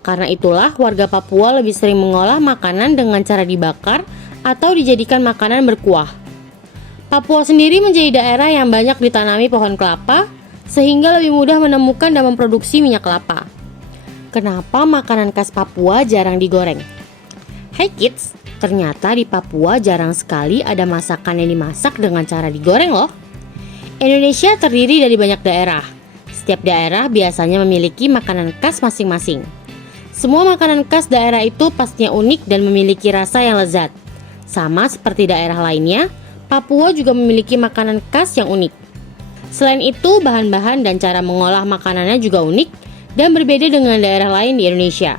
Karena itulah warga Papua lebih sering mengolah makanan dengan cara dibakar atau dijadikan makanan berkuah. Papua sendiri menjadi daerah yang banyak ditanami pohon kelapa, sehingga lebih mudah menemukan dan memproduksi minyak kelapa. Kenapa makanan khas Papua jarang digoreng? Hai kids, ternyata di Papua jarang sekali ada masakan yang dimasak dengan cara digoreng loh. Indonesia terdiri dari banyak daerah. Setiap daerah biasanya memiliki makanan khas masing-masing. Semua makanan khas daerah itu pastinya unik dan memiliki rasa yang lezat. Sama seperti daerah lainnya, Papua juga memiliki makanan khas yang unik. Selain itu, bahan-bahan dan cara mengolah makanannya juga unik dan berbeda dengan daerah lain di Indonesia.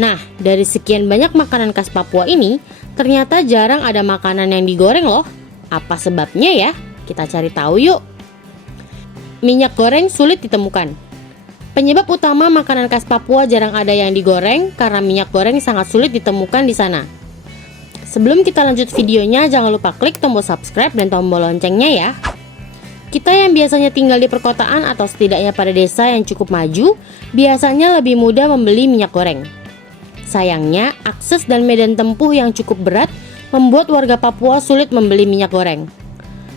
Nah, dari sekian banyak makanan khas Papua ini, ternyata jarang ada makanan yang digoreng loh. Apa sebabnya ya? Kita cari tahu yuk. Minyak goreng sulit ditemukan. Penyebab utama makanan khas Papua jarang ada yang digoreng karena minyak goreng sangat sulit ditemukan di sana. Sebelum kita lanjut videonya, jangan lupa klik tombol subscribe dan tombol loncengnya ya. Kita yang biasanya tinggal di perkotaan atau setidaknya pada desa yang cukup maju, biasanya lebih mudah membeli minyak goreng. Sayangnya, akses dan medan tempuh yang cukup berat membuat warga Papua sulit membeli minyak goreng.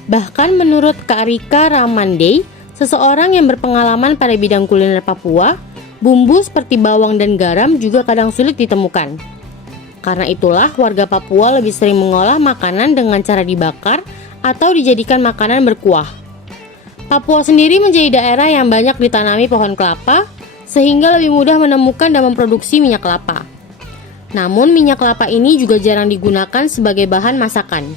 Bahkan menurut Kak Rika Ramandey, seseorang yang berpengalaman pada bidang kuliner Papua, bumbu seperti bawang dan garam juga kadang sulit ditemukan. Karena itulah warga Papua lebih sering mengolah makanan dengan cara dibakar atau dijadikan makanan berkuah. Papua sendiri menjadi daerah yang banyak ditanami pohon kelapa, sehingga lebih mudah menemukan dan memproduksi minyak kelapa. Namun minyak kelapa ini juga jarang digunakan sebagai bahan masakan.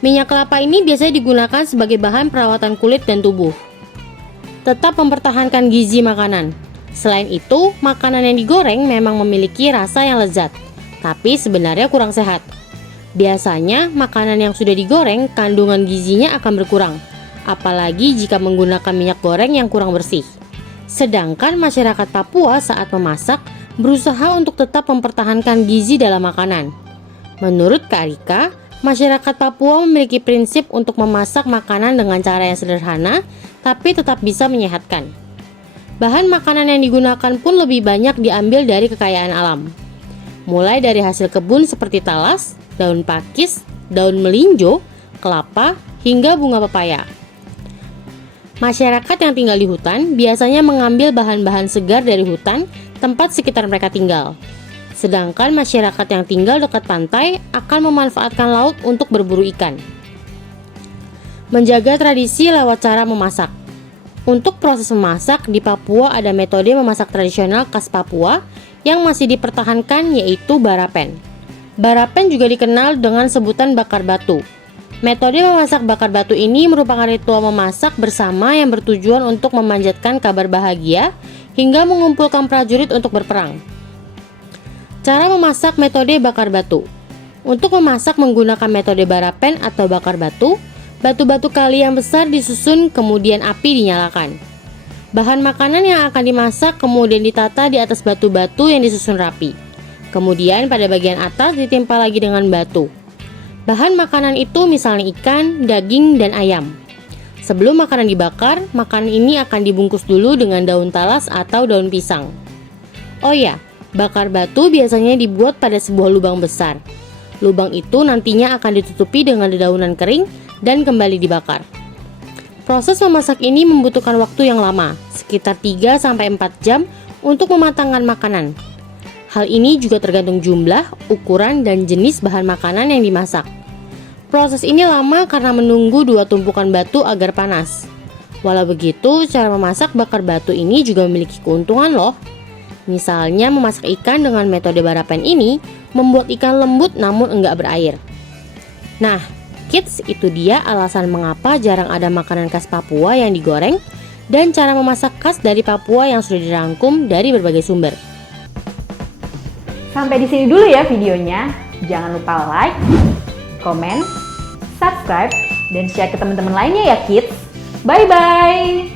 Minyak kelapa ini biasanya digunakan sebagai bahan perawatan kulit dan tubuh. Tetap mempertahankan gizi makanan. Selain itu, makanan yang digoreng memang memiliki rasa yang lezat, tapi sebenarnya kurang sehat. Biasanya, makanan yang sudah digoreng, kandungan gizinya akan berkurang, apalagi jika menggunakan minyak goreng yang kurang bersih. Sedangkan masyarakat Papua saat memasak berusaha untuk tetap mempertahankan gizi dalam makanan. Menurut Kak Rika, masyarakat Papua memiliki prinsip untuk memasak makanan dengan cara yang sederhana, tapi tetap bisa menyehatkan. Bahan makanan yang digunakan pun lebih banyak diambil dari kekayaan alam. Mulai dari hasil kebun seperti talas, daun pakis, daun melinjo, kelapa, hingga bunga pepaya. Masyarakat yang tinggal di hutan biasanya mengambil bahan-bahan segar dari hutan tempat sekitar mereka tinggal. Sedangkan masyarakat yang tinggal dekat pantai akan memanfaatkan laut untuk berburu ikan. Menjaga tradisi lewat cara memasak. Untuk proses memasak, di Papua ada metode memasak tradisional khas Papua yang masih dipertahankan, yaitu barapen. Barapen juga dikenal dengan sebutan bakar batu. Metode memasak bakar batu ini merupakan ritual memasak bersama yang bertujuan untuk memanjatkan kabar bahagia hingga mengumpulkan prajurit untuk berperang. Cara memasak metode bakar batu. Untuk memasak menggunakan metode barapen atau bakar batu, batu-batu kali yang besar disusun kemudian api dinyalakan. Bahan makanan yang akan dimasak kemudian ditata di atas batu-batu yang disusun rapi. Kemudian pada bagian atas ditimpa lagi dengan batu. Bahan makanan itu misalnya ikan, daging, dan ayam. Sebelum makanan dibakar, makanan ini akan dibungkus dulu dengan daun talas atau daun pisang. Oh ya, bakar batu biasanya dibuat pada sebuah lubang besar. Lubang itu nantinya akan ditutupi dengan dedaunan kering dan kembali dibakar. Proses memasak ini membutuhkan waktu yang lama, sekitar 3-4 jam untuk mematangkan makanan. Hal ini juga tergantung jumlah, ukuran, dan jenis bahan makanan yang dimasak. Proses ini lama karena menunggu dua tumpukan batu agar panas. Walau begitu, cara memasak bakar batu ini juga memiliki keuntungan loh. Misalnya memasak ikan dengan metode barapen ini membuat ikan lembut namun enggak berair. Nah, kids, itu dia alasan mengapa jarang ada makanan khas Papua yang digoreng dan cara memasak khas dari Papua yang sudah dirangkum dari berbagai sumber. Sampai di sini dulu ya videonya. Jangan lupa like, komen, subscribe, dan share ke teman-teman lainnya ya kids. Bye-bye!